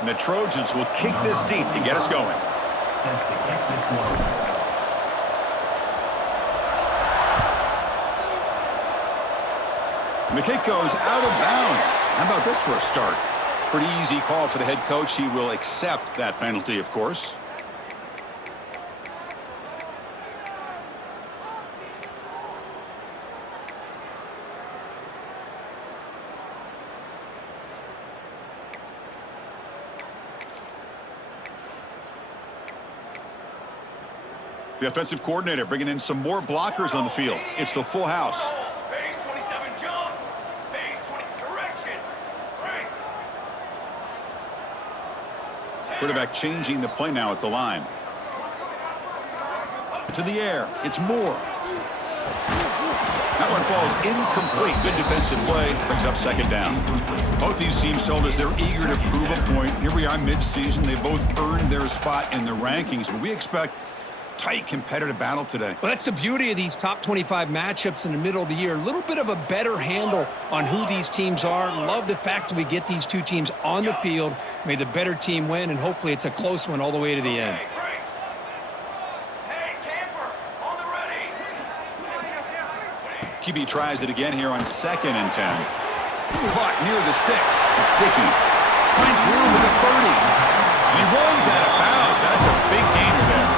And the Trojans will kick this deep to get us going. Set to kick this one. And the kick goes out of bounds. How about this for a start? Pretty easy call for the head coach. He will accept that penalty, of course. The offensive coordinator bringing in some more blockers on the field. It's the full house. Base 27, jump. Base 20, correction. Right. Quarterback changing the play now at the line. To the air. It's Moore. That one falls incomplete. Good defensive play. Brings up second down. Both these teams told us they're eager to prove a point. Here we are mid-season. They both earned their spot in the rankings, but we expect tight competitive battle today. Well, that's the beauty of these top 25 matchups in the middle of the year. A little bit of a better handle on who these teams are. Love the fact that we get these two teams on the field. May the better team win, and hopefully it's a close one all the way to the end. Hey, camper, on the ready. QB tries it again here on 2nd and 10. Caught near the sticks. It's Dickey. Finds room with a 30. And he runs out of bounds. That's a big gainer there.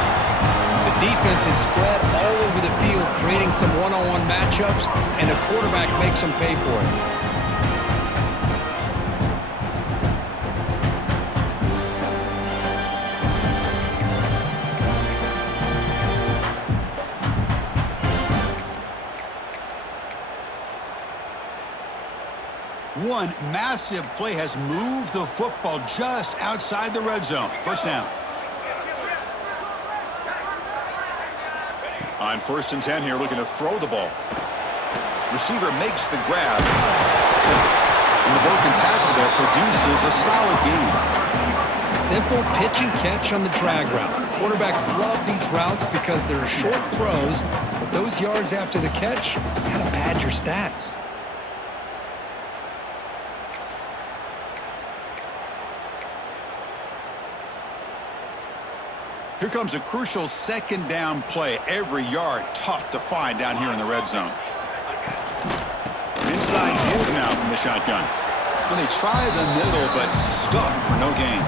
The defense is spread all over the field, creating some one-on-one matchups, and the quarterback makes them pay for it. One massive play has moved the football just outside the red zone. First down. On 1st and 10 here, looking to throw the ball. Receiver makes the grab. And the broken tackle there produces a solid gain. Simple pitch and catch on the drag route. Quarterbacks love these routes because they're short throws, but those yards after the catch kind of pad your stats. Here comes a crucial 2nd down play. Every yard tough to find down here in the red zone. Inside move now from the shotgun. Well, they try the middle, but stuffed for no gain.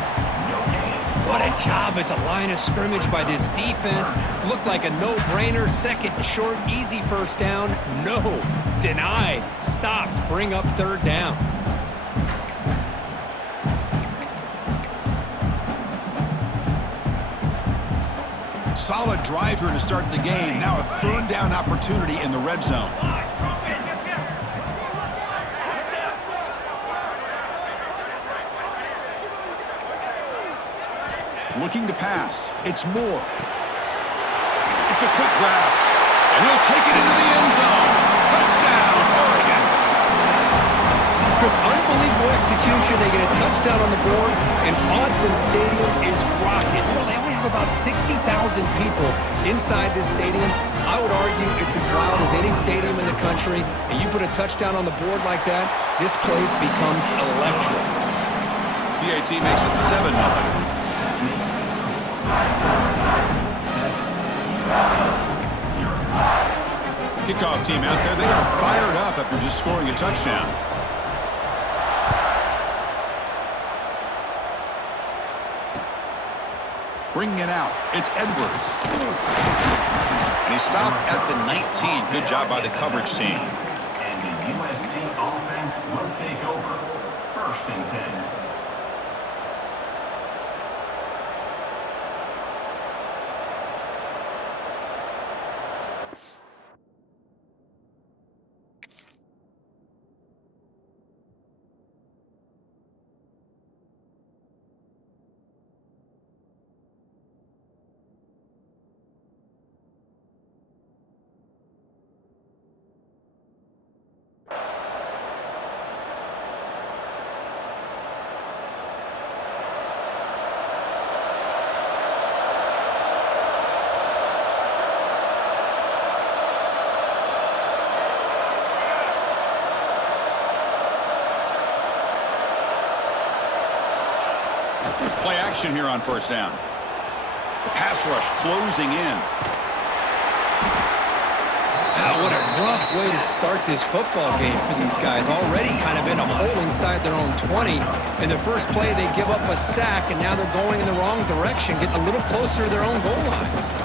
What a job at the line of scrimmage by this defense. Looked like a no-brainer. 2nd and short, easy first down. No, denied, stopped, bring up 3rd down. Solid drive here to start the game. Now a 3rd down opportunity in the red zone. Looking to pass. It's Moore. It's a quick grab. And he'll take it into the end zone. Touchdown, Oregon. Chris, unbelievable execution. They get a touchdown on the board, and Autzen Stadium is rocking. You know, they only have about 60,000 people inside this stadium. I would argue it's as loud as any stadium in the country, and you put a touchdown on the board like that, this place becomes electric. PAT makes it 7-0. Kickoff team out there, they are fired up after just scoring a touchdown. Bringing it out, it's Edwards. And he stopped at the 19. Good job by the coverage team. And the USC offense will take over 1st and 10. action here on first down. The pass rush closing in. Wow, what a rough way to start this football game for these guys. Already kind of in a hole inside their own 20. In the first play, they give up a sack, and now they're going in the wrong direction, getting a little closer to their own goal line.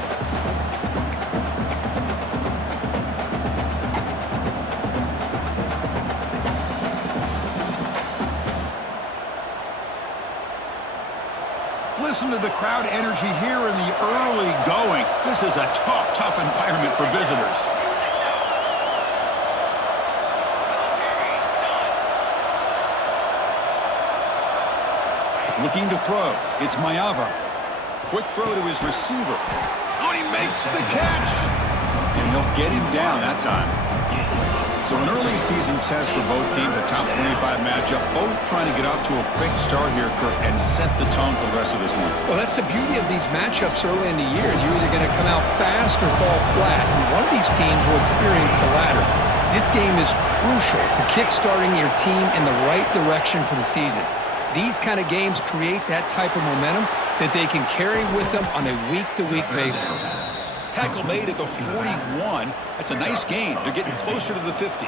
Listen to the crowd energy here in the early going. This is a tough environment for visitors. Looking to throw. It's Mayava. Quick throw to his receiver. Oh, he makes the catch. And he'll get him down that time. So an early season test for both teams, a top 25 matchup, both trying to get off to a quick start here, Kirk, and set the tone for the rest of this one. Well, that's the beauty of these matchups early in the year. You're either going to come out fast or fall flat, and one of these teams will experience the latter. This game is crucial for kick-starting your team in the right direction for the season. These kind of games create that type of momentum that they can carry with them on a week-to-week basis. Tackle made at the 41. That's a nice gain. They're getting closer to the 50.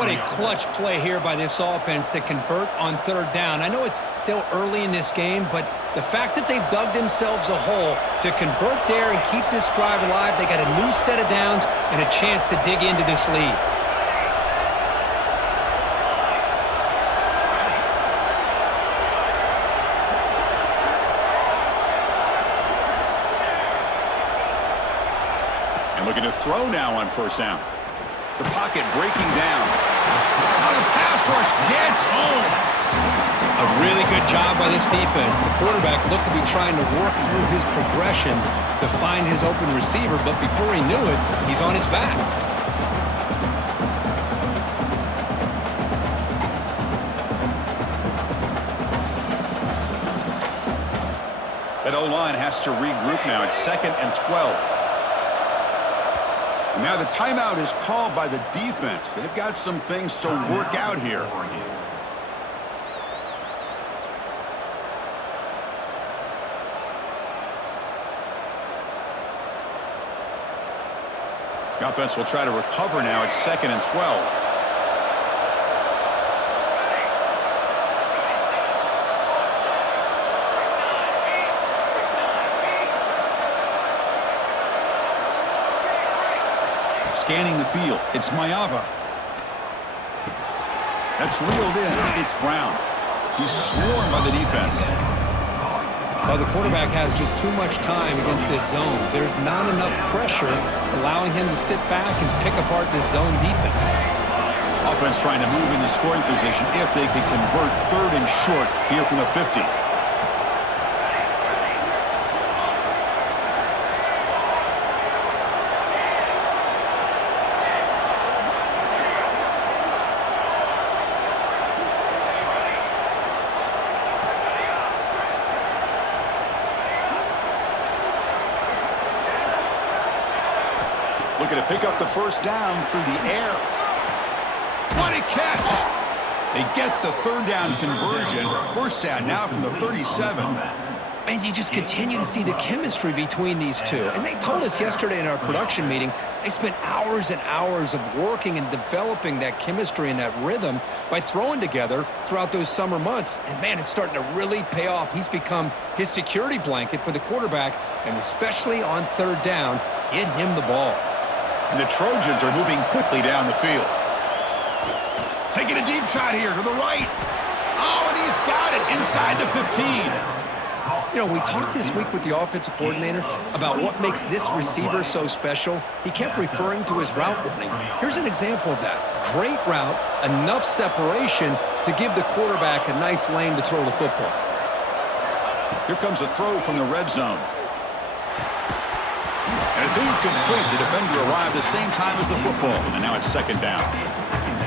What a clutch play here by this offense to convert on third down. I know it's still early in this game, but the fact that they've dug themselves a hole to convert there and keep this drive alive, they got a new set of downs and a chance to dig into this lead. Looking to throw now on first down. The pocket breaking down. Now the pass rush gets home. A really good job by this defense. The quarterback looked to be trying to work through his progressions to find his open receiver, but before he knew it, he's on his back. That O-line has to regroup now. It's 2nd and 12. Now the timeout is called by the defense. They've got some things to work out here. The offense will try to recover now. It's 2nd and 12. Scanning the field, it's Mayava. That's reeled in, it's Brown. He's swarmed by the defense. Well, the quarterback has just too much time against this zone. There's not enough pressure to allowing him to sit back and pick apart this zone defense. Offense trying to move into scoring position if they can convert 3rd and short here from the 50. Looking to pick up the first down through the air. What a catch! They get the 3rd down conversion. First down now from the 37. And you just continue to see the chemistry between these two. And they told us yesterday in our production meeting, they spent hours and hours of working and developing that chemistry and that rhythm by throwing together throughout those summer months. And, man, it's starting to really pay off. He's become his security blanket for the quarterback, and especially on 3rd down, get him the ball. And the Trojans are moving quickly down the field. Taking a deep shot here to the right. Oh, and he's got it inside the 15. You know, we talked this week with the offensive coordinator about what makes this receiver so special. He kept referring to his route running. Here's an example of that. Great route, enough separation to give the quarterback a nice lane to throw the football. Here comes a throw from the red zone. And it's incomplete. The defender arrived the same time as the football, and now it's 2nd down.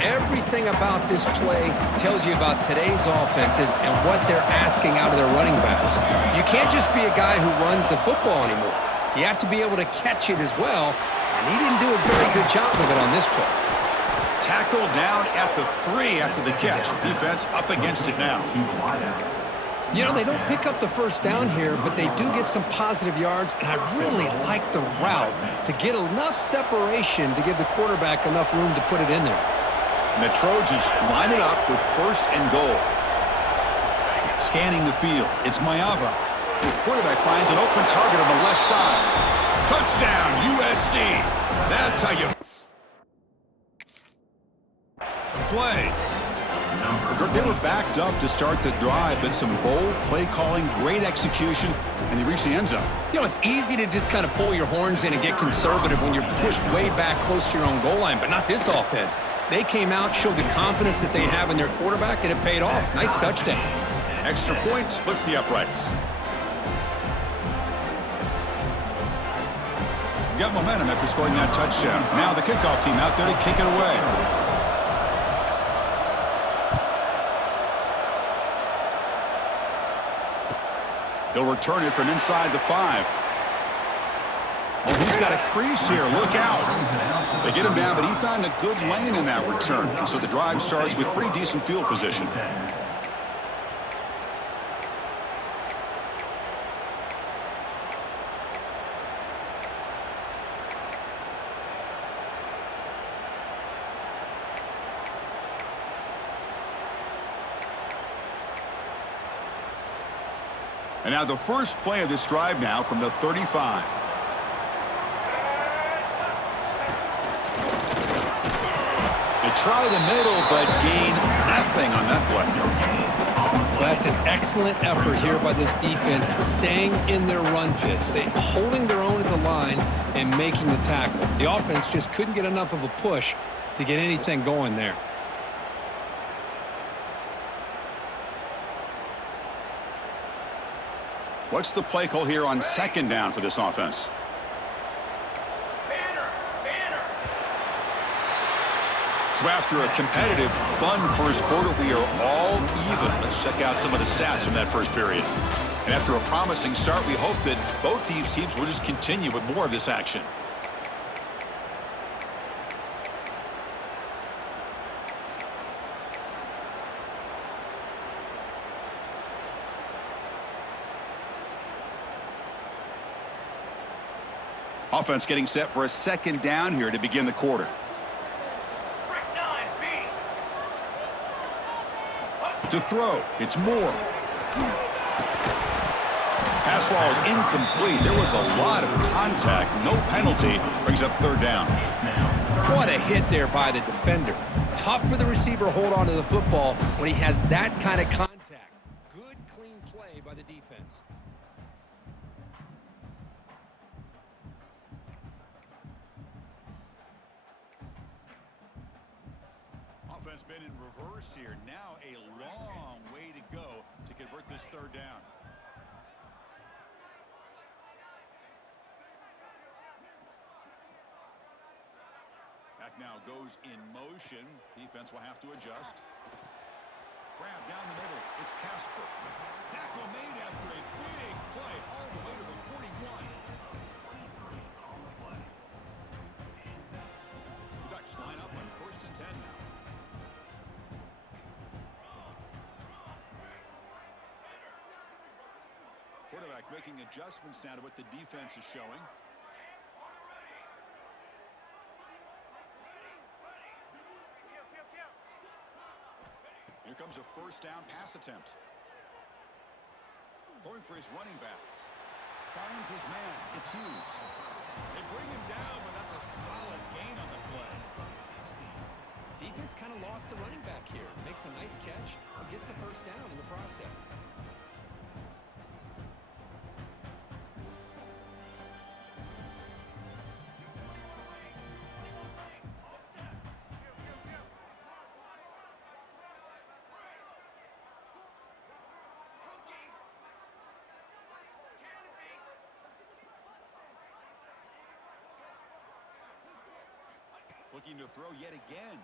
Everything about this play tells you about today's offenses and what they're asking out of their running backs. You can't just be a guy who runs the football anymore. You have to be able to catch it as well, and he didn't do a very good job of it on this play. Tackled down at the 3 after the catch. Defense up against it now. You know, they don't pick up the first down here, but they do get some positive yards, and I really like the route to get enough separation to give the quarterback enough room to put it in there. And the Trojans line it up with 1st and goal. Scanning the field, it's Mayava. The quarterback finds an open target on the left side. Touchdown, USC. That's how you play. They were backed up to start the drive, but some bold play calling, great execution, and they reached the end zone. You know, it's easy to just kind of pull your horns in and get conservative when you're pushed way back close to your own goal line, but not this offense. They came out, showed the confidence that they have in their quarterback, and it paid off. Nice touchdown. Extra point splits the uprights. Got momentum after scoring that touchdown. Now the kickoff team out there to kick it away. He'll return it from inside the 5. Oh, he's got a crease here. Look out. They get him down, but he found a good lane in that return. And so the drive starts with pretty decent field position. And now the first play of this drive now from the 35. They try the middle, but gain nothing on that play. That's an excellent effort here by this defense, staying in their run fits. They holding their own at the line and making the tackle. The offense just couldn't get enough of a push to get anything going there. What's the play call here on 2nd down for this offense? So after a competitive, fun first quarter, we are all even. Let's check out some of the stats from that first period. And after a promising start, we hope that both these teams will just continue with more of this action. Offense getting set for a 2nd down here to begin the quarter. To throw, it's Moore. Pass ball is incomplete. There was a lot of contact. No penalty. Brings up 3rd down. What a hit there by the defender. Tough for the receiver to hold on to the football when he has that kind of contact. Good, clean play by the defense. Offense been in reverse here. Now a long way to go to convert this 3rd down. Back now goes in motion. Defense will have to adjust. Grab down the middle. It's Casper. Tackle made after a big play all the way to the 41. Ducks line up on 1st and 10 now. Quarterback making adjustments now to what the defense is showing. Here comes a 1st down pass attempt. Throwing for his running back. Finds his man. It's Hughes. They bring him down, but that's a solid gain on the play. Defense kind of lost a running back here. Makes a nice catch. Gets the 1st down in the process. Looking to throw yet again.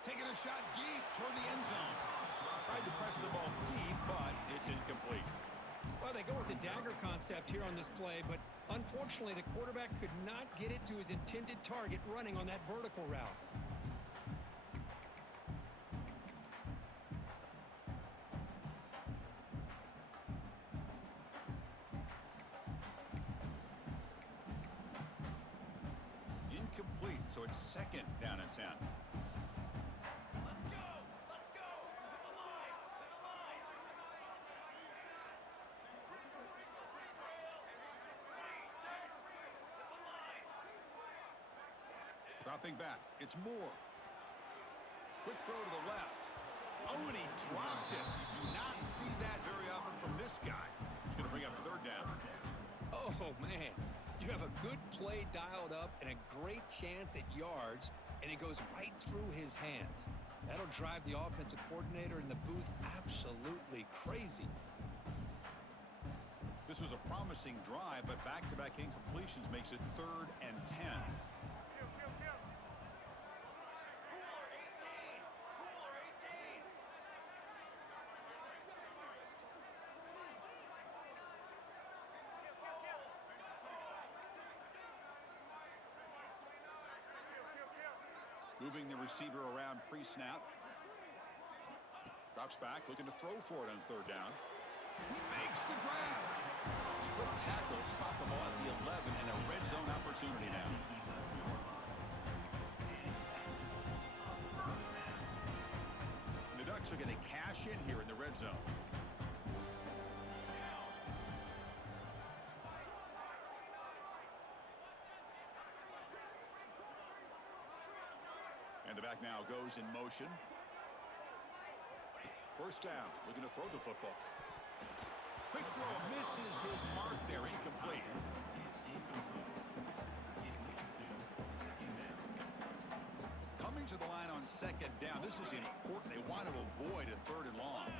Taking a shot deep toward the end zone. Tried to press the ball deep, but it's incomplete. Well, they go with the dagger concept here on this play, but unfortunately the quarterback could not get it to his intended target running on that vertical route. So it's 2nd down and 10. Let's go! Let's go! To the line! To the line! To the line! Dropping back. It's Moore. Quick throw to the left. Oh, and he dropped it. You do not see that very often from this guy. He's going to bring up 3rd down. Oh, man. You have a good play dialed up and a great chance at yards, and it goes right through his hands. That'll drive the offensive coordinator in the booth absolutely crazy. This was a promising drive, but back-to-back incompletions makes it 3rd and 10. Cooler 18! Cooler 18! Moving the receiver around pre-snap. Drops back, looking to throw for it on 3rd down. He makes the grab. It's a quick tackle, spot the ball at the 11, and a red zone opportunity now. The Ducks are going to cash in here in the red zone. And the back now goes in motion. 1st down, looking to throw the football. Quick throw, misses his mark there, incomplete. Coming to the line on 2nd down. This is important. They want to avoid a 3rd and long.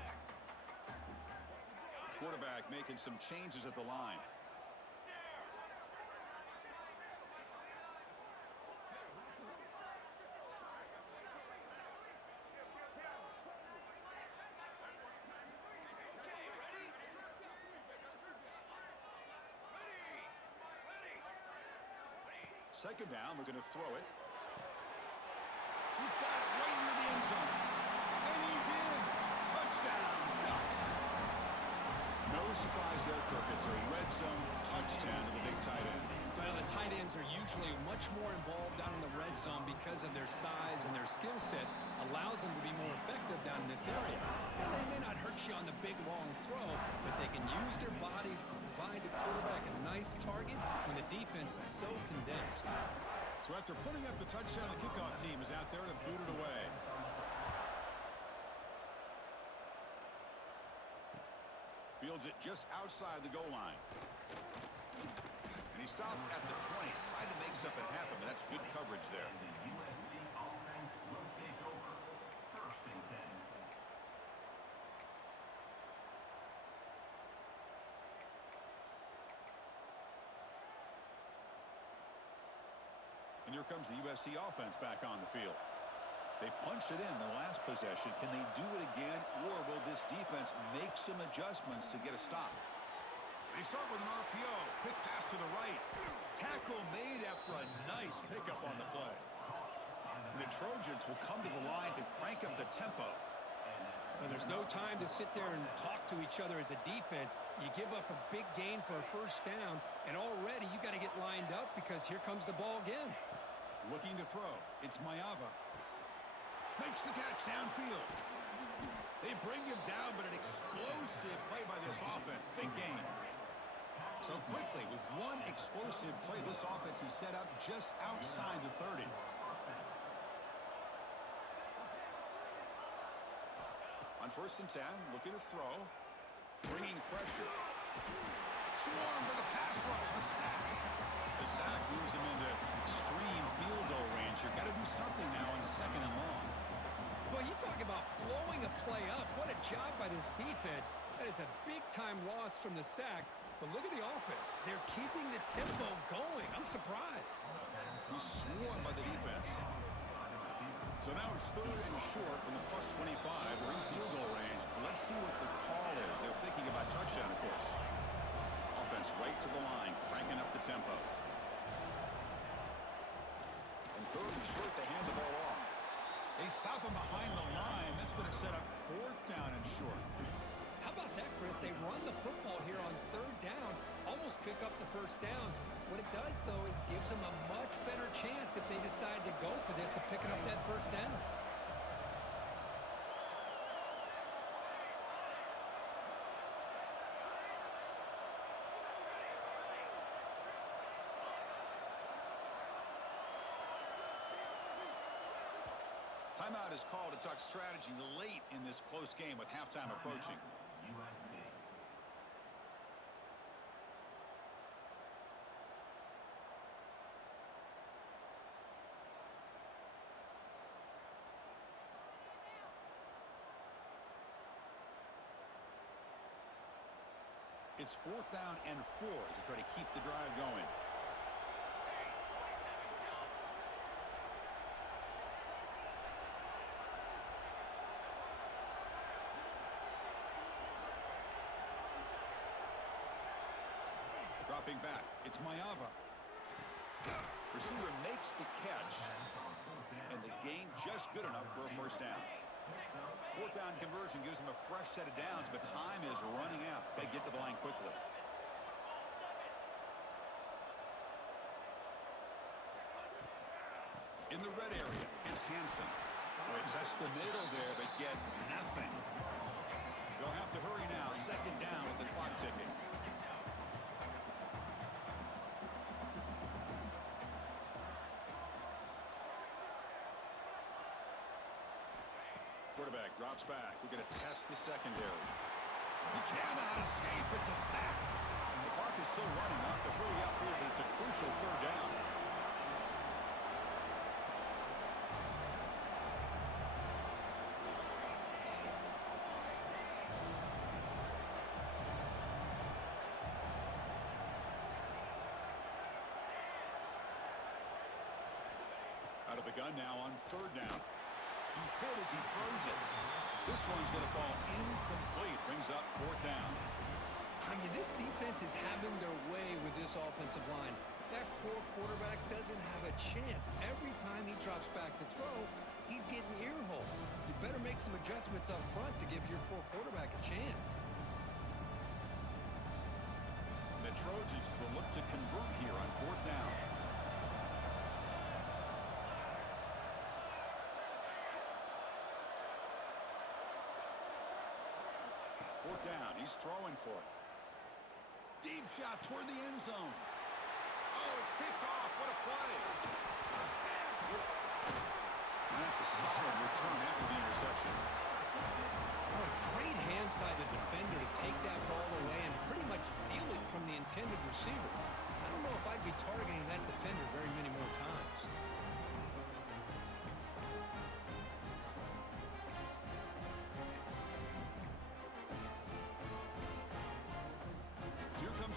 Quarterback making some changes at the line. Second down, we're going to throw it. He's got it right near the end zone. And he's in. Touchdown, Ducks. No surprise there, Kirk. It's a red zone touchdown to the big tight end. Well, the tight ends are usually much more involved down in the red zone because of their size and their skill set allows them to be more effective down in this area. And they may not hurt you on the big, long throw, but they can use their bodies to provide the quarterback a nice target when the defense is so condensed. So after putting up the touchdown, the kickoff team is out there to boot it away. Fields it just outside the goal line. And he stopped at the 20, tried to make something happen, but that's good coverage there. The USC offense will take over 1st and 10. And here comes the USC offense back on the field. They punched it in the last possession. Can they do it again, or will this defense make some adjustments to get a stop? They start with an RPO. Quick pass to the right. Tackle made after a nice pickup on the play. And the Trojans will come to the line to crank up the tempo. Well, there's no time to sit there and talk to each other as a defense. You give up a big gain for a 1st down, and already you got to get lined up because here comes the ball again. Looking to throw. It's Maeva. Makes the catch downfield. They bring him down, but an explosive play by this offense. Big game. So quickly, with one explosive play, this offense is set up just outside the 30. On 1st and 10, looking to throw. Bringing pressure. Swarmed by the pass rush. The sack. The sack moves him into extreme field goal range. You've got to do something now on 2nd and long. Boy, you talk about blowing a play up. What a job by this defense. That is a big-time loss from the sack. But look at the offense. They're keeping the tempo going. I'm surprised. He's swarmed by the defense. So now it's 3rd and short from the plus 25. They're in field goal range. Let's see what the call is. They're thinking about touchdown, of course. Offense right to the line, cranking up the tempo. And 3rd and short, they hand the ball off. They stop him behind the line. That's going to set up 4th down and short. How about that, Chris? They run the football here on 3rd down, almost pick up the 1st down. What it does, though, is gives them a much better chance case if they decide to go for this of picking up that first down. Timeout is called to talk strategy late in this close game with halftime approaching. USC. It's 4th down and 4 as they try to keep the drive going. Dropping back, it's Mayava. Receiver makes the catch, and the gain just good enough for a first down. 4th down conversion gives them a fresh set of downs, but time is running out. They get to the line quickly. In the red area, it's Hansen. They test the middle there, but get nothing. They'll have to hurry now. 2nd down with the clock ticking. Quarterback drops back. We're going to test the secondary. He cannot escape. It's a sack. The clock is still running. Not to hurry up here, but it's a crucial 3rd down. Out of the gun now on 3rd down. He's hit as he throws it. This one's going to fall incomplete. Brings up 4th down. I mean, this defense is having their way with this offensive line. That poor quarterback doesn't have a chance. Every time he drops back to throw, he's getting earhole. You better make some adjustments up front to give your poor quarterback a chance. The Trojans will look to convert here on 4th down. 4th down. He's throwing for it. Deep shot toward the end zone. Oh, it's picked off. What a play. And that's a solid return after the interception. Oh, great hands by the defender to take that ball away and pretty much steal it from the intended receiver. I don't know if I'd be targeting that defender very many more times.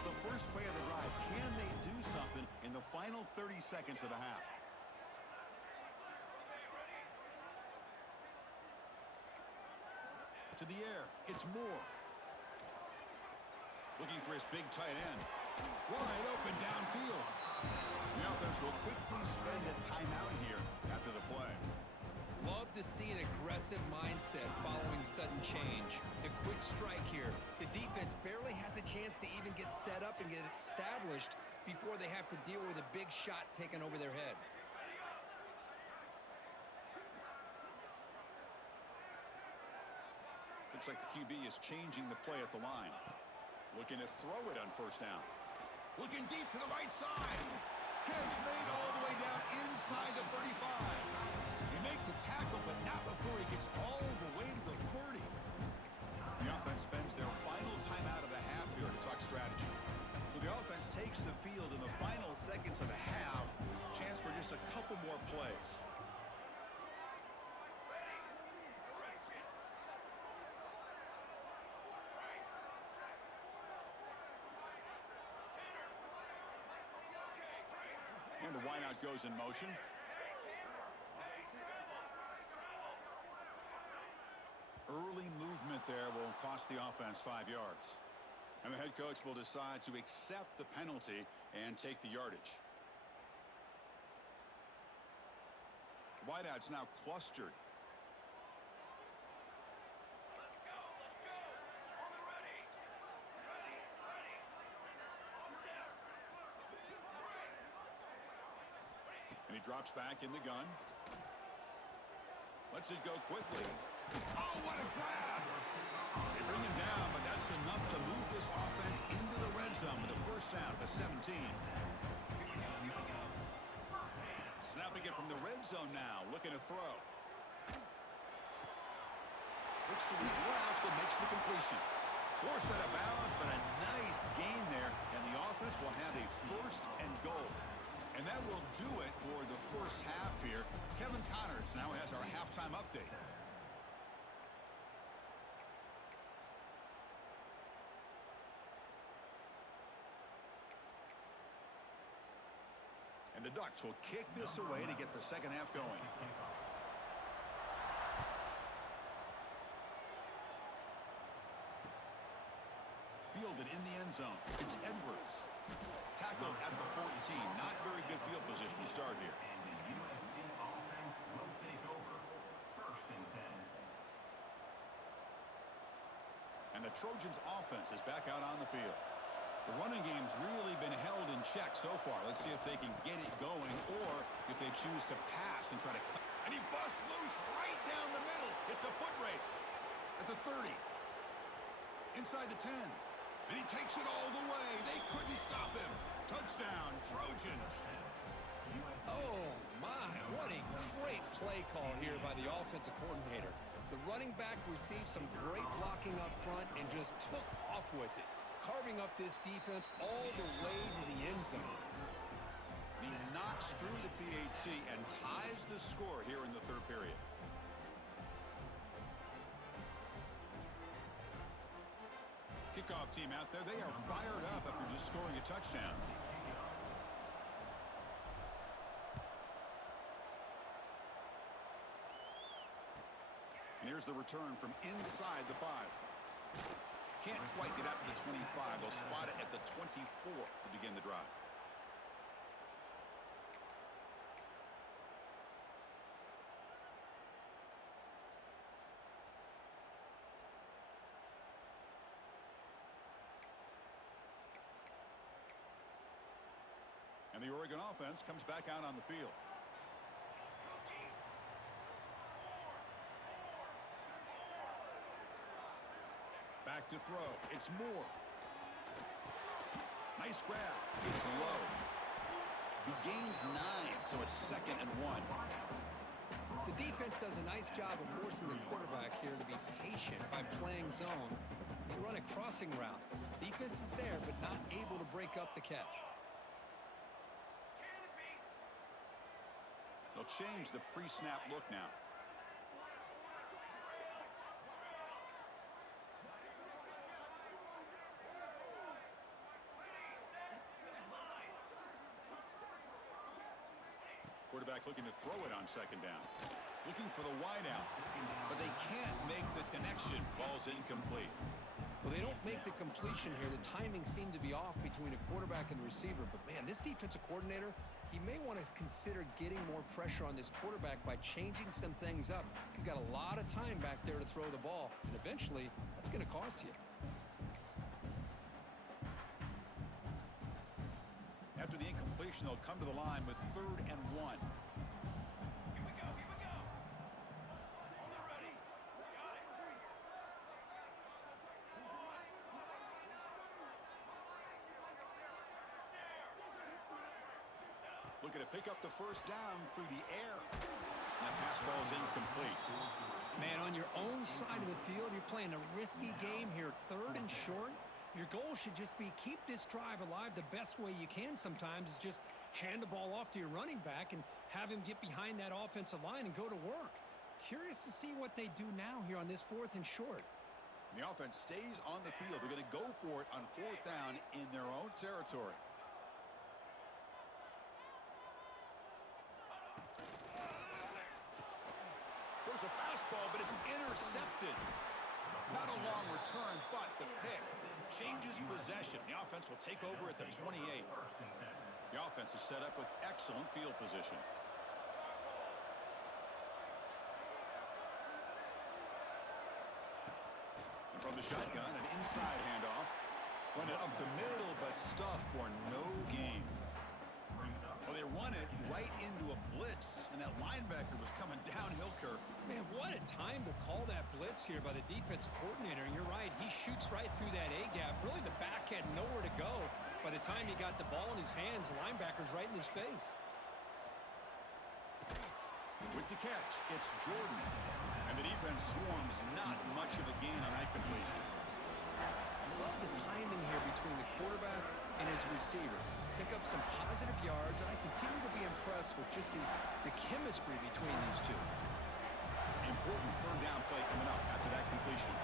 The first play of the drive. Can they do something in the final 30 seconds of the half? To the air. It's Moore. Looking for his big tight end. Wide open downfield. The offense will quickly spend a timeout here after the play. Love to see an aggressive mindset following sudden change. The quick strike here. The defense barely has a chance to even get set up and get established before they have to deal with a big shot taken over their head. Looks like the QB is changing the play at the line. Looking to throw it on 1st down. Looking deep to the right side. Catch made all the way down inside the 35. Make the tackle, but not before he gets all the way to the 30. The offense spends their final timeout of the half here to talk strategy. So the offense takes the field in the final seconds of the half. Chance for just a couple more plays. And the wideout goes in motion. Early movement there will cost the offense 5 yards. And the head coach will decide to accept the penalty and take the yardage. Wideout's now clustered. Let's go. On the ready. Ready. All set. And he drops back in the gun. Lets it go quickly. Oh, what a grab! They bring him down, but that's enough to move this offense into the red zone with a first down to 17. Snapping it from the red zone now, looking to throw. Looks to his left and makes the completion. Forced out of bounds, but a nice gain there, and the offense will have a first and goal. And that will do it for the first half here. Kevin Connors now has our halftime update. And the Ducks will kick this away to get the second half going. Fielded in the end zone. It's Edwards. Tackled at the 14. Not very good field position to start here. And the USC offense will take over. First and 10. And the Trojans offense is back out on the field. The running game's really been held in check so far. Let's see if they can get it going or if they choose to pass and try to cut. And he busts loose right down the middle. It's a foot race at the 30. Inside the 10. And he takes it all the way. They couldn't stop him. Touchdown, Trojans. Oh, my. What a great play call here by the offensive coordinator. The running back received some great blocking up front and just took off with it, carving up this defense all the way to the end zone. He knocks through the PAT and ties the score here in the third period. Kickoff team out there. They are fired up after just scoring a touchdown. And here's the return from inside the 5. Can't quite get out to the 25. They'll spot it at the 24 to begin the drive. And the Oregon offense comes back out on the field. Back to throw. It's Moore. Nice grab. It's low. He gains 9, so it's 2nd and 1. The defense does a nice job of forcing the quarterback here to be patient by playing zone. They run a crossing route. Defense is there, but not able to break up the catch. They'll change the pre-snap look now. Quarterback looking to throw it on 2nd down. Looking for the wide out, but they can't make the connection. Ball's incomplete. Well, they don't make the completion here. The timing seemed to be off between a quarterback and receiver. But, man, this defensive coordinator, he may want to consider getting more pressure on this quarterback by changing some things up. He's got a lot of time back there to throw the ball, and eventually that's going to cost you. After the incompletion, they'll come to the line with 3rd and 1. Here we go, here we go. On the ready. Got it. Looking to pick up the first down through the air. And that pass ball is incomplete. Man, on your own side of the field, you're playing a risky game here, 3rd and short. Your goal should just be keep this drive alive the best way you can sometimes is just hand the ball off to your running back and have him get behind that offensive line and go to work. Curious to see what they do now here on this 4th and short. The offense stays on the field. They're going to go for it on 4th down in their own territory. There's a fastball, but it's intercepted. Not a long return, but the pick changes possession. The offense will take over at the 28. The offense is set up with excellent field position. And from the shotgun, an inside handoff. Run it up the middle, but stuffed for no gain. Well, they run it right into a to call that blitz here by the defensive coordinator. And you're right, he shoots right through that A-gap. Really, the back had nowhere to go. By the time he got the ball in his hands, the linebacker's right in his face. With the catch, it's Jordan. And the defense swarms not much of a gain on that completion. I love the timing here between the quarterback and his receiver. Pick up some positive yards, and I continue to be impressed with just the chemistry between these two. Important third down play coming up after that completion.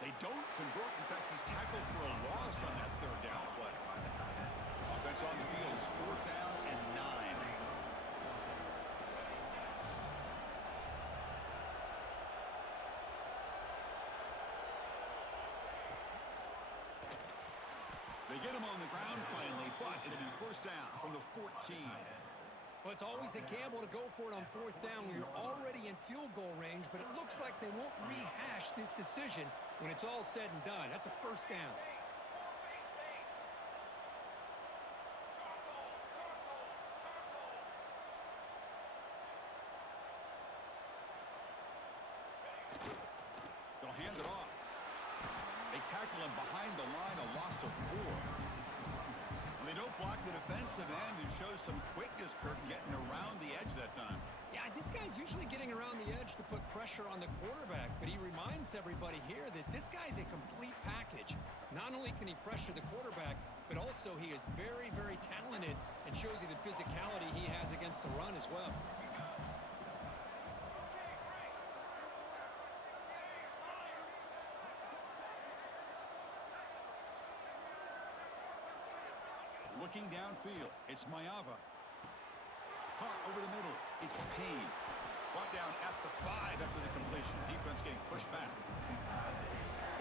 They don't convert. In fact, he's tackled for a loss on that third down play. Offense on the field is 4th down and 9. They get him on the ground finally, but it'll be 1st down from the 14. Well, it's always a gamble to go for it on 4th down when you're already in field goal range, but it looks like they won't rehash this decision when it's all said and done. That's a 1st down. They'll hand it off. They tackle him behind the line, a loss of 4. And they don't block the defensive end, who shows some quickness, Kirk, getting around the edge that time. Yeah, this guy's usually getting around the edge to put pressure on the quarterback, but he reminds everybody here that this guy's a complete package. Not only can he pressure the quarterback, but also he is very, very talented and shows you the physicality he has against the run as well. Looking downfield, it's Mayava. Caught over the middle, it's Payne. Brought down at the 5 after the completion. Defense getting pushed back.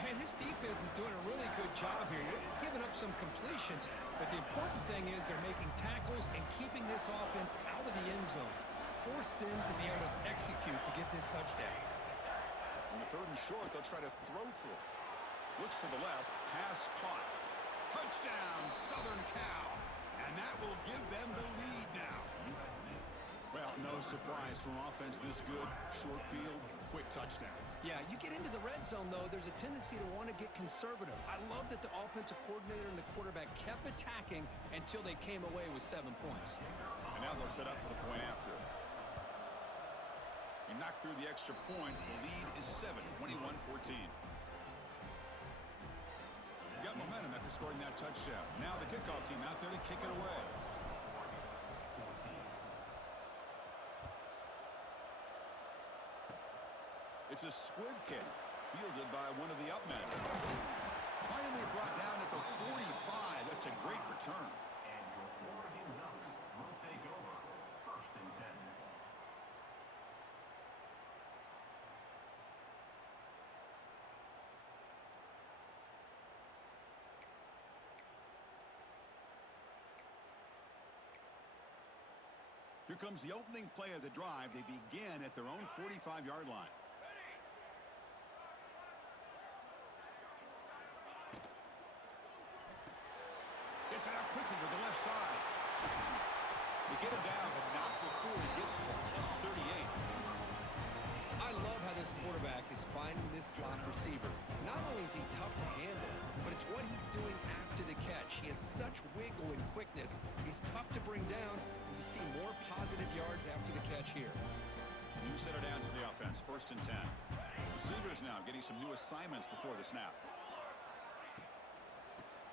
And his defense is doing a really good job here. They're giving up some completions, but the important thing is they're making tackles and keeping this offense out of the end zone. Force them to be able to execute to get this touchdown. On the 3rd and short, they'll try to throw for it. Looks to the left, pass caught. Touchdown, Southern Cal. And that will give them the lead now. Well, no surprise from offense this good. Short field, quick touchdown. Yeah, you get into the red zone, though, there's a tendency to want to get conservative. I love that the offensive coordinator and the quarterback kept attacking until they came away with 7 points. And now they'll set up for the point after. He knocked through the extra point. The lead is 7, 21-14. Got momentum after scoring that touchdown. Now the kickoff team out there to kick it away. It's a squib kick, fielded by one of the up men. Finally brought down at the 45. That's a great return. And your Oregon Ducks will take over 1st and 10. Here comes the opening play of the drive. They begin at their own 45-yard line. Gets it out quickly to the left side. They get him down, but not before he gets to the plus 38. I love how this quarterback is finding this slot receiver. Not only is he tough to handle, but it's what he's doing after the catch. He has such wiggle and quickness. He's tough to bring down, and you see more positive yards after the catch here. New set of downs for the offense, 1st and 10. Receivers now getting some new assignments before the snap.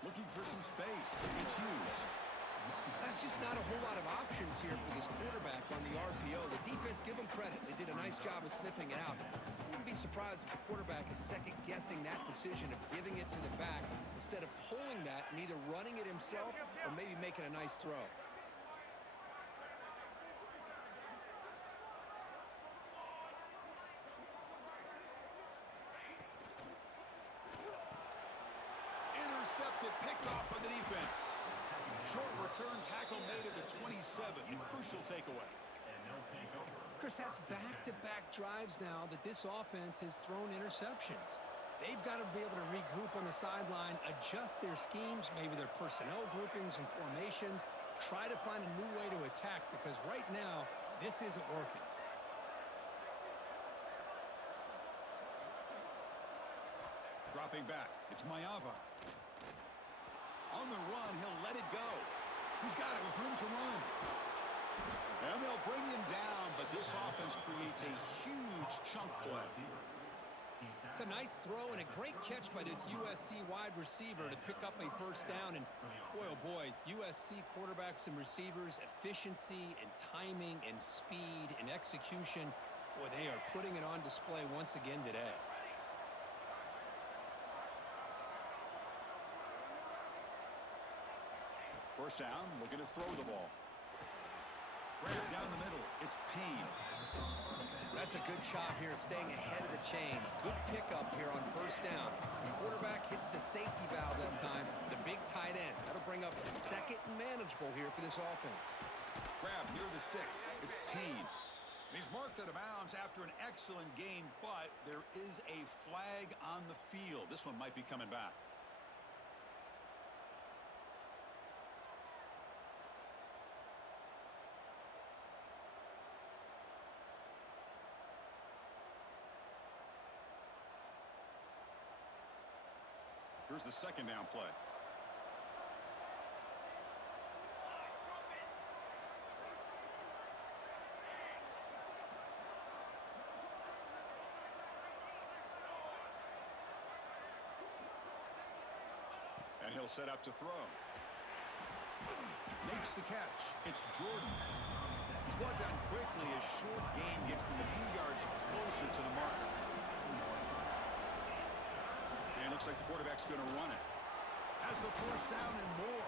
Looking for some space. It's Hughes. That's just not a whole lot of options here for this quarterback on the RPO. The defense, give them credit. They did a nice job of sniffing it out. I wouldn't be surprised if the quarterback is second-guessing that decision of giving it to the back instead of pulling that and either running it himself or maybe making a nice throw. Intercepted, picked off by the defense. Short return tackle made at the 27. A crucial takeaway. And they'll take over. Chris, that's back-to-back drives now that this offense has thrown interceptions. They've got to be able to regroup on the sideline, adjust their schemes, maybe their personnel groupings and formations, try to find a new way to attack because right now, this isn't working. Dropping back. It's Mayava. On the run, he'll let it go. He's got it with room to run. And they'll bring him down, but this offense creates a huge chunk play. It's a nice throw and a great catch by this USC wide receiver to pick up a first down. And boy, oh boy, USC quarterbacks and receivers, efficiency and timing and speed and execution. Boy, they are putting it on display once again today. First down, looking to throw the ball. Right down the middle, it's Payne. That's a good job here, staying ahead of the chains. Good pickup here on first down. The quarterback hits the safety valve that time, the big tight end. That'll bring up a second and manageable here for this offense. Grab near the sticks, it's Payne. He's marked out of bounds after an excellent game, but there is a flag on the field. This one might be coming back. Here's the second down play. And he'll set up to throw. Makes the catch. It's Jordan. He's brought down quickly as short gain gets them a few yards closer to the marker. And looks like the quarterback's going to run it. Has the first down and more.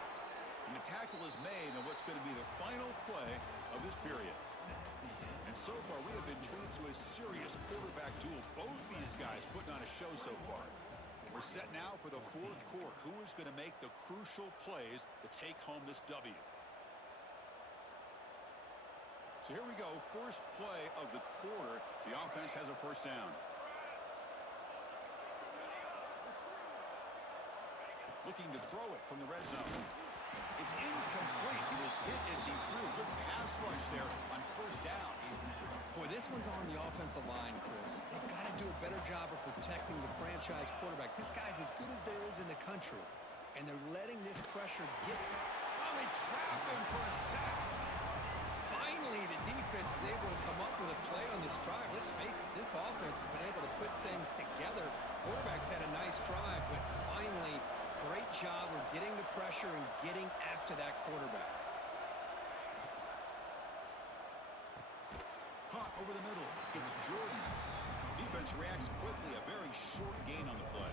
And the tackle is made on what's going to be the final play of this period. And so far, we have been treated to a serious quarterback duel. Both these guys putting on a show so far. We're set now for the fourth quarter. Who is going to make the crucial plays to take home this W? So here we go. First play of the quarter. The offense has a first down. Looking to throw it from the red zone. It's incomplete. He was hit as he threw. Good pass rush there on first down. Boy, this one's on the offensive line, Chris. They've got to do a better job of protecting the franchise quarterback. This guy's as good as there is in the country, and they're letting this pressure get. Oh, they trap him for a sack. Finally, the defense is able to come up with a play on this drive. Let's face it, this offense has been able to put things together. Quarterback's had a nice drive, but finally, great job of getting the pressure and getting after that quarterback. Caught over the middle. It's Jordan. Defense reacts quickly. A very short gain on the play.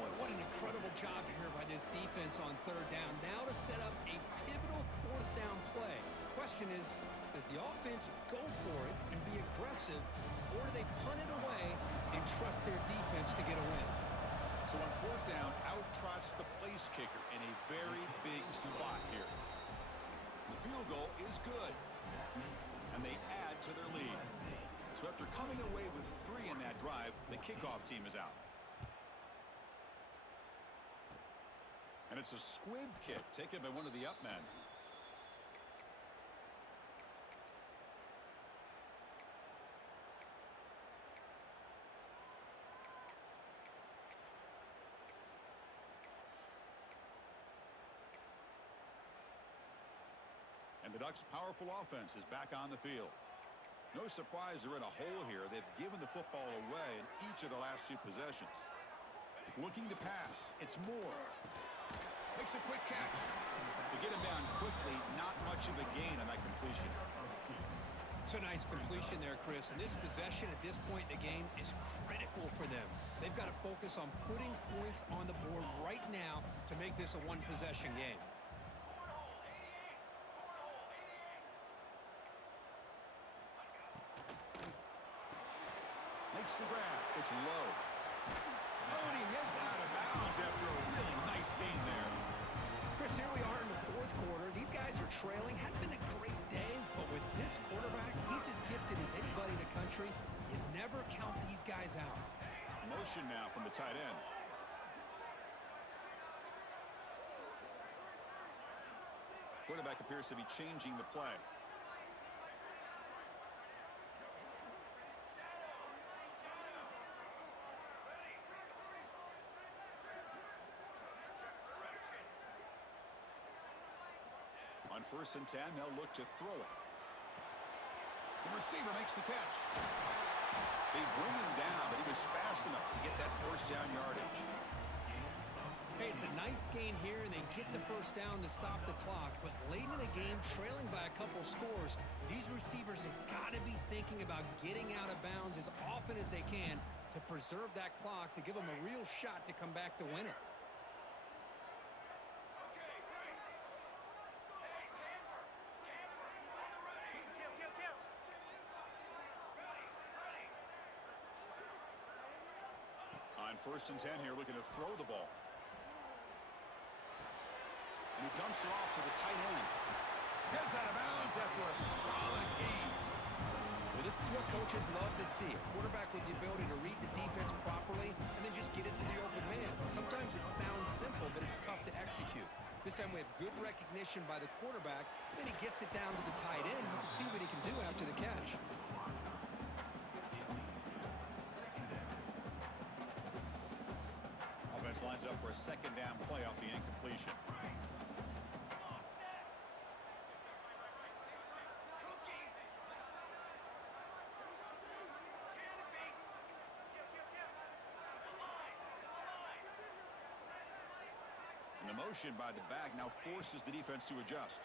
Boy, what an incredible job here by this defense on third down. Now to set up a pivotal fourth down play. Question is, does the offense go for it and be aggressive, or do they punt it away and trust their defense to get a win? So on fourth down, out trots the place kicker in a very big spot here. The field goal is good, and they add to their lead. So after coming away with 3 in that drive, the kickoff team is out. And it's a squib kick taken by one of the up men. And the Ducks' powerful offense is back on the field. No surprise they're in a hole here. They've given the football away in each of the last 2 possessions. Looking to pass. It's Moore. Makes a quick catch. To get him down quickly, not much of a gain on that completion. It's a nice completion there, Chris. And this possession at this point in the game is critical for them. They've got to focus on putting points on the board right now to make this a one-possession game. Makes the grab. It's low. Oh, and he heads out of bounds after a really nice gain there. Chris, here we are in the fourth quarter. These guys are trailing. Hadn't been a great day, but with this quarterback, he's as gifted as anybody in the country. You never count these guys out. Motion now from the tight end. Quarterback appears to be changing the play. On 1st and 10, they'll look to throw it. The receiver makes the catch. They bring him down, but he was fast enough to get that first down yardage. Hey, it's a nice gain here, and they get the first down to stop the clock. But late in the game, trailing by a couple scores, these receivers have got to be thinking about getting out of bounds as often as they can to preserve that clock, to give them a real shot to come back to win it. On 1st and 10 here, looking to throw the ball. And he dumps it off to the tight end. Heads out of bounds after a solid game. Well, this is what coaches love to see. A quarterback with the ability to read the defense properly and then just get it to the open man. Sometimes it sounds simple, but it's tough to execute. This time we have good recognition by the quarterback. Then he gets it down to the tight end. You can see what he can do after the catch. Offense lines up for a 2nd down play off the incompletion. And the motion by the back now forces the defense to adjust.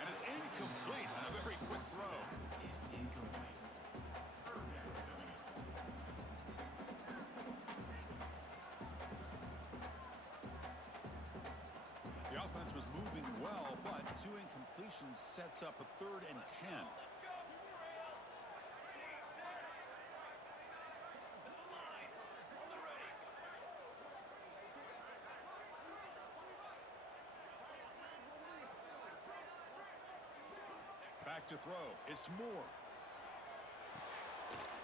And it's incomplete on a very quick throw. It's incomplete. The offense was moving well, but 2 incompletions sets up a 3rd and 10. Back to throw. It's Moore.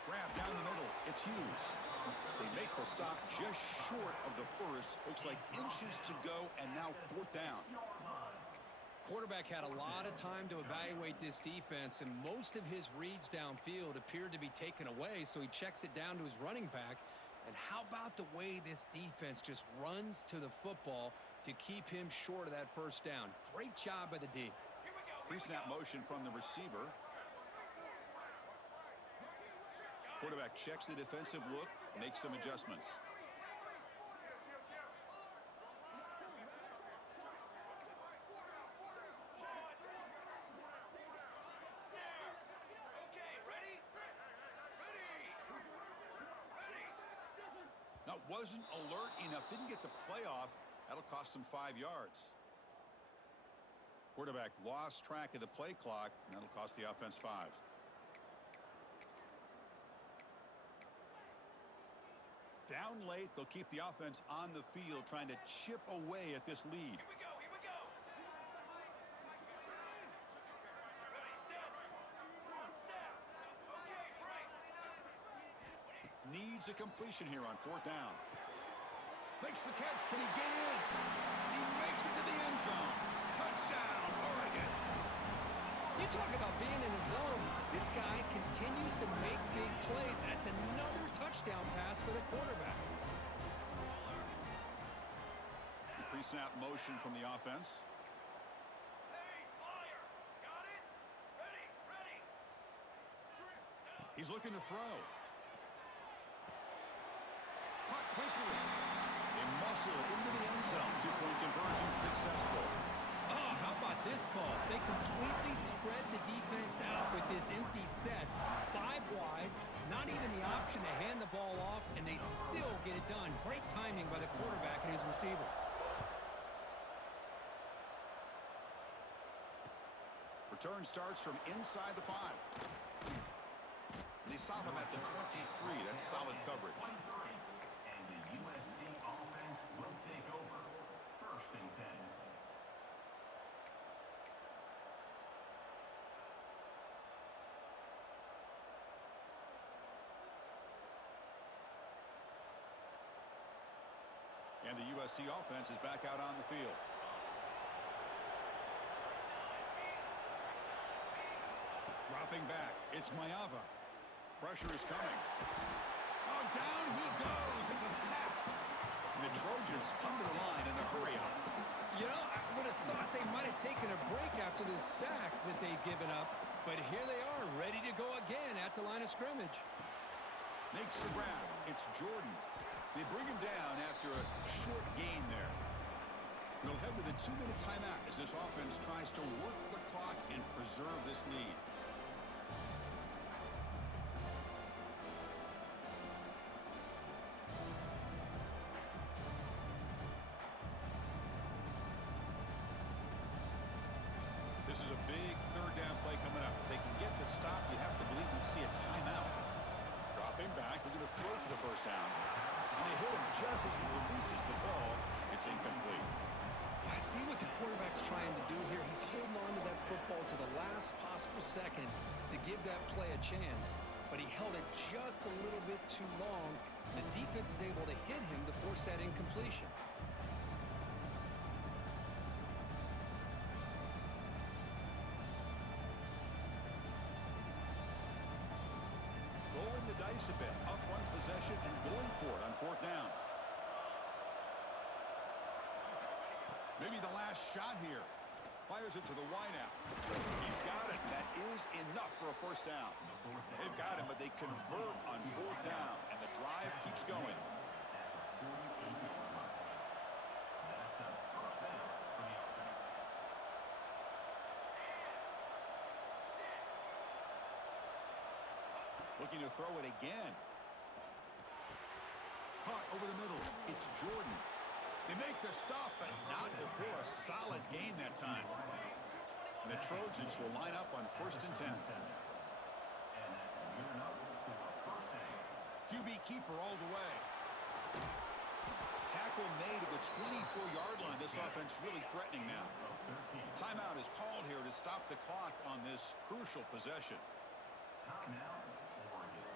Grab down the middle. It's Hughes. They make the stop just short of the first. Looks like inches to go, and now 4th down. Quarterback had a lot of time to evaluate this defense, and most of his reads downfield appeared to be taken away, so he checks it down to his running back. And how about the way this defense just runs to the football to keep him short of that first down? Great job by the D. Pre-snap motion from the receiver. Quarterback checks the defensive look, makes some adjustments. Now, wasn't alert enough, didn't get the play off. That'll cost him 5 yards. Quarterback lost track of the play clock, and that'll cost the offense 5. Down late, they'll keep the offense on the field, trying to chip away at this lead. Here we go, here we go. Ready, set. Okay, break. Needs a completion here on 4th down. Makes the catch. Can he get in? He makes it to the end zone. Touchdown, Oregon. You talk about being in the zone. This guy continues to make big plays. That's another touchdown pass for the quarterback. Pre-snap motion from the offense. Hey, flyer. Got it? Ready. He's looking to throw. Caught quickly. They muscle it into the end zone. 2-point conversion successful. Oh, how about this call? They completely spread the defense out with this empty set. 5 wide, not even the option to hand the ball off, and they still get it done. Great timing by the quarterback and his receiver. Return starts from inside the 5. They stop him at the 23. That's solid coverage. 23. And the USC offense will take over. 1st and 10. And the USC offense is back out on the field. Dropping back, it's Maeva. Pressure is coming. Oh, down he goes. It's a sack. And the Trojans come to the line in the hurry-up. You know, I would have thought they might have taken a break after this sack that they've given up. But here they are, ready to go again at the line of scrimmage. Makes the grab. It's Jordan. They bring him down after a short gain there. We'll head to the 2-minute timeout as this offense tries to work the clock and preserve this lead. This is a big third down play coming up. If they can get the stop, you have to believe we'd see a timeout. Dropping back, they're going to throw for the first down. And they hit him just as he releases the ball. It's incomplete. I see what the quarterback's trying to do here. He's holding on to that football to the last possible second to give that play a chance. But he held it just a little bit too long. The defense is able to hit him to force that incompletion. Rolling the dice a bit, up one possession and going for it on fourth down. Maybe the last shot here. Fires it to the wideout. He's got it. That is enough for a first down. They've got him, but they convert on fourth down, and the drive keeps going. That's a first down for the offense. Looking to throw it again. Caught over the middle. It's Jordan. They make the stop, but not before a solid gain that time. And the Trojans will line up on 1st and 10. And that's good enough for a first down. QB keeper all the way. Tackle made at the 24-yard line. This offense really threatening now. Timeout is called here to stop the clock on this crucial possession. Timeout, Oregon.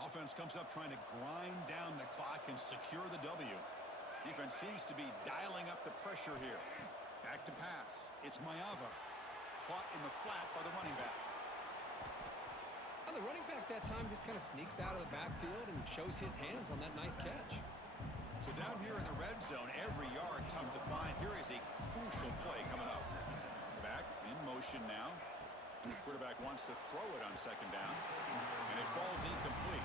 Offense comes up trying to grind down the clock and secure the W. Defense seems to be dialing up the pressure here. Back to pass. It's Maeva. Caught in the flat by the running back. Well, the running back that time just kind of sneaks out of the backfield and shows his hands on that nice catch. So down here in the red zone, every yard tough to find. Here is a crucial play coming up. Back in motion now. Quarterback wants to throw it on second down, and it falls incomplete.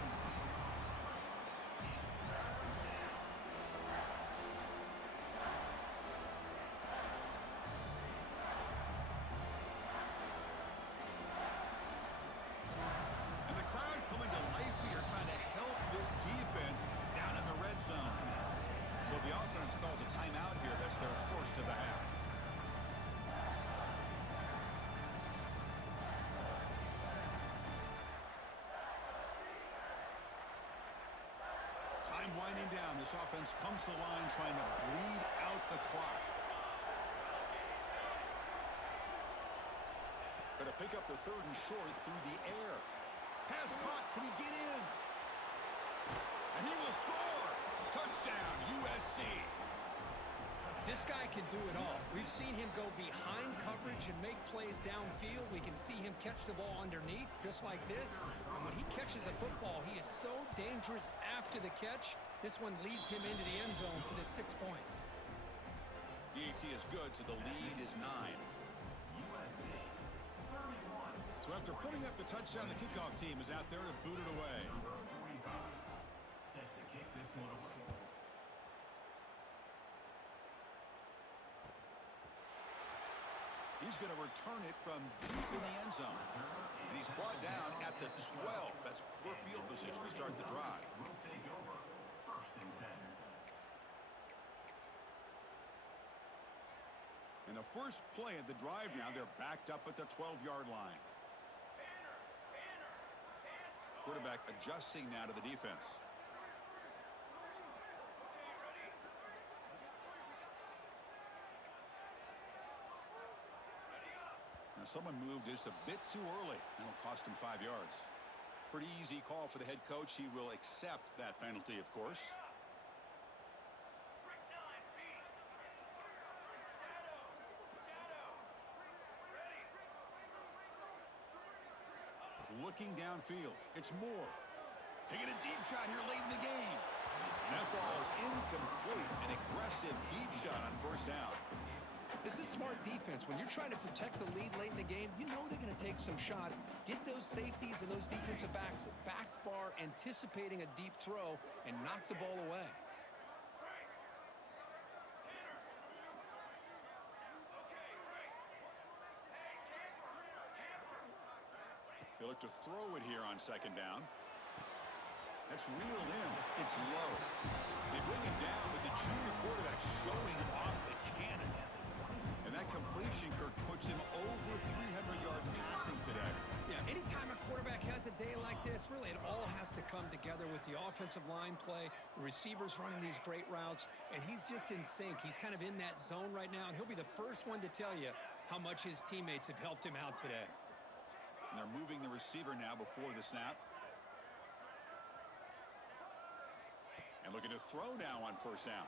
And the crowd coming to life here, trying to help this defense down in the red zone. So the offense calls a timeout here. That's their first of the half. Winding down, this offense comes to the line trying to bleed out the clock. Going to pick up the 3rd and short through the air. Pass caught. Can he get in? And he will score. Touchdown, USC. This guy can do it all. We've seen him go behind coverage and make plays downfield. We can see him catch the ball underneath, just like this. And when he catches a football, he is so dangerous after the catch. This one leads him into the end zone for the 6 points. DAT is good, so the lead is 9. USC 31. So after putting up the touchdown, the kickoff team is out there to boot it away. Number 45. Set to kick this one away. He's going to return it from deep in the end zone. And he's brought down at the 12. That's poor field position to start the drive. We'll take over 1st and 10. And the first play of the drive now, they're backed up at the 12-yard line. Quarterback adjusting now to the defense. Now someone moved just a bit too early. That'll cost him 5 yards. Pretty easy call for the head coach. He will accept that penalty, of course. Trick 9, feet. Shadow. Shadow. Ready. Looking downfield. It's Moore. Taking a deep shot here late in the game. And that ball is incomplete. An aggressive deep shot on first down. This is smart defense. When you're trying to protect the lead late in the game, you know they're going to take some shots. Get those safeties and those defensive backs back far, anticipating a deep throw, and knock the ball away. Right. Tanner. Okay, right. Hey, camper. They look to throw it here on second down. That's reeled in. It's low. They bring him down, but the junior quarterback showing off the cannon. And that completion, Kirk, puts him over 300 yards passing today. Yeah, anytime a quarterback has a day like this, really it all has to come together with the offensive line play, the receivers running these great routes, and he's just in sync. He's kind of in that zone right now, and he'll be the first one to tell you how much his teammates have helped him out today. And they're moving the receiver now before the snap. And looking to throw now on first down.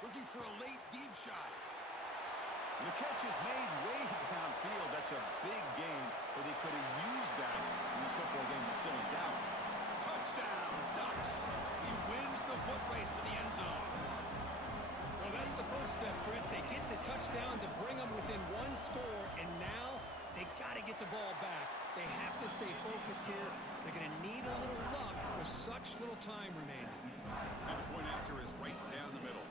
Looking for a late deep shot. And the catch is made way downfield. That's a big gain, but they could have used that when this football game was still in doubt. Touchdown, Ducks. He wins the foot race to the end zone. Well, that's the first step, Chris. They get the touchdown to bring them within one score, and now they got to get the ball back. They have to stay focused here. They're going to need a little luck with such little time remaining. And the point after is right down the middle.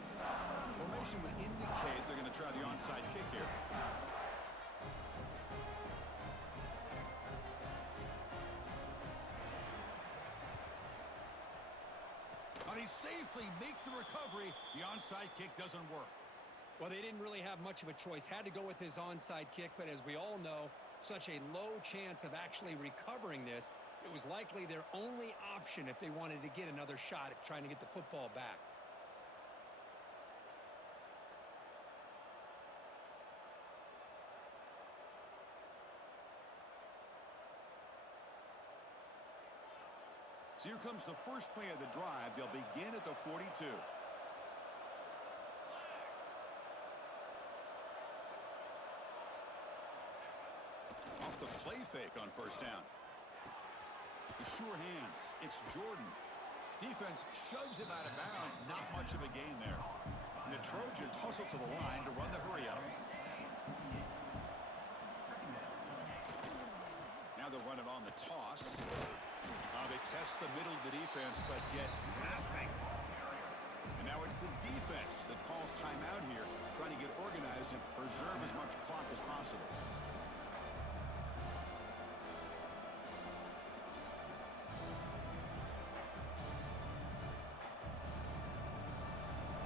Formation would indicate they're going to try the onside kick here. Now they safely make the recovery. The onside kick doesn't work. Well, they didn't really have much of a choice. Had to go with his onside kick, but as we all know, such a low chance of actually recovering this. It was likely their only option if they wanted to get another shot at trying to get the football back. So here comes the first play of the drive. They'll begin at the 42. Off the play fake on first down. The sure hands. It's Jordan. Defense shoves him out of bounds. Not much of a gain there. And the Trojans hustle to the line to run the hurry up. Now they'll run it on the toss. They test the middle of the defense, but get nothing. And now it's the defense that calls timeout here, trying to get organized and preserve as much clock as possible.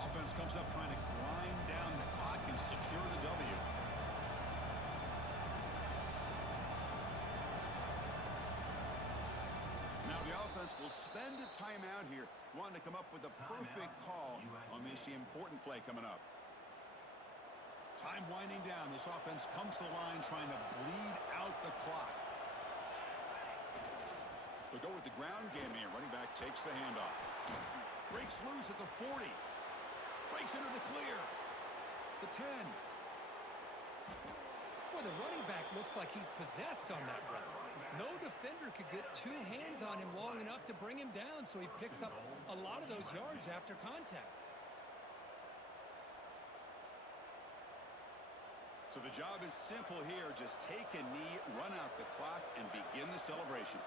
Offense comes up trying to grind down the clock and secure the W. Now the offense will spend a timeout here, wanting to come up with the perfect call on this important play coming up. Time winding down. This offense comes to the line trying to bleed out the clock. They'll go with the ground game here. Running back takes the handoff. Breaks loose at the 40. Breaks into the clear. The 10. Well, the running back looks like he's possessed on that run. No defender could get two hands on him long enough to bring him down, so he picks up a lot of those yards after contact. So the job is simple here. Just take a knee, run out the clock, and begin the celebration.